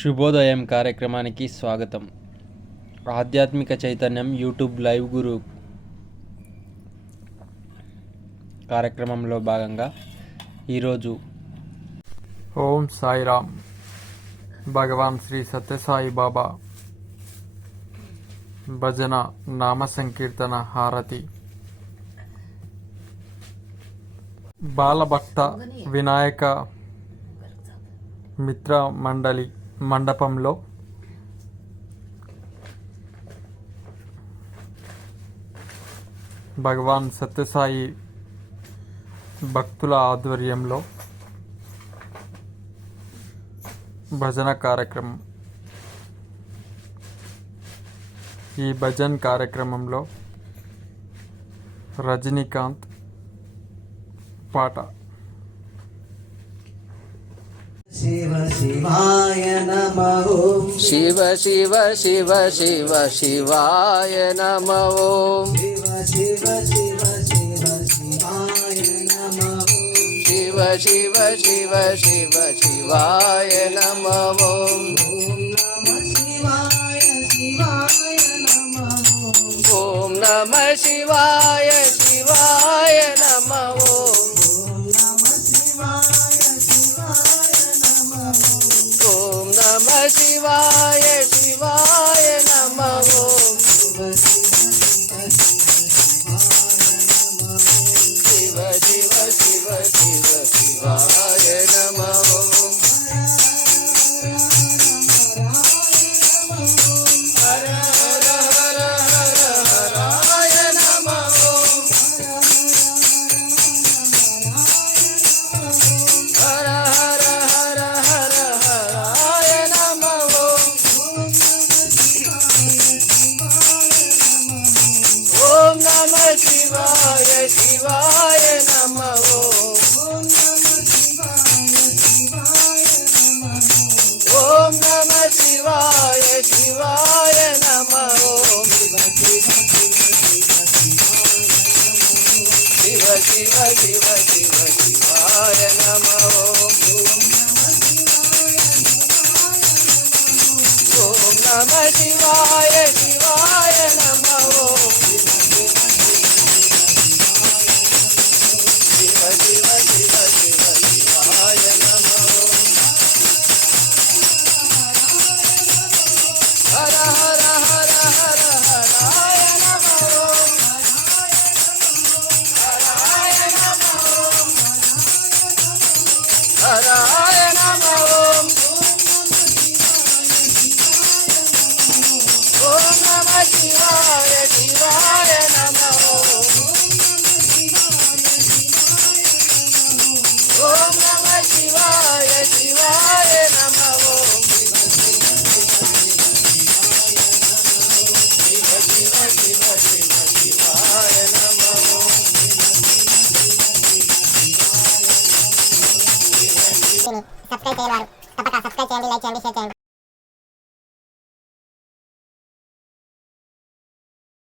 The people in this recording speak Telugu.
శుభోదయం కార్యక్రమానికి స్వాగతం. ఆధ్యాత్మిక చైతన్యం యూట్యూబ్ లైవ్ గురు కార్యక్రమంలో భాగంగా ఈరోజు ఓం సాయిరామ్. భగవాన్ శ్రీ సత్యసాయి బాబా భజన నామ సంకీర్తన హారతి. బాలభక్త వినాయక మిత్ర మండలి మండపంలో భగవాన్ సత్యసాయి భక్తుల ఆధ్వర్యంలో భజన కార్యక్రమం. ఈ భజన్ కార్యక్రమంలో రజనీకాంత్ పాట. శివ శివాయ నమః. శివ శివ శివ శివ శివాయ నమః. శివ శివ శివ శివ శివాయ నమః. శివ శివ శివ శివ శివాయ నమః. ఓం నమః శివాయ శివాయ నమః. ఓం నమః శివాయ శివాయ నమః. ఓం నమః శివాయ శివాయ నమః. ఓం నమః శివాయ శివాయ నమః. శివ శివ శివ శివ శివాయ నమః. శివ శివ శివ శివాయ నమః. ఓం నమః శివాయ శివాయ నమః. ఓం నమః శివాయ శివాయ నమః. శివ శివ శివ శివ శివ శివ శివ శివాయ నమః. ఓం నమః శివాయ శివాయ నమః. ఓం నమః శివాయ శివాయ నమః. శివ శివ శివ శివ శివాయ నమః. హర హర హర హర హరాయ నమః. హరాయ నమః. హరాయ నమః. ఓం నమః శివాయ శివాయ నమః. ఓం నమః శివాయ శివాయ నమః. శివ శివ శివ శివ శివాయ నమః. సబ్స్క్రైబ్ చేయవారు తప్పక సబ్స్క్రైబ్ చేయండి, లైక్ చేయండి, షేర్ చేయండి.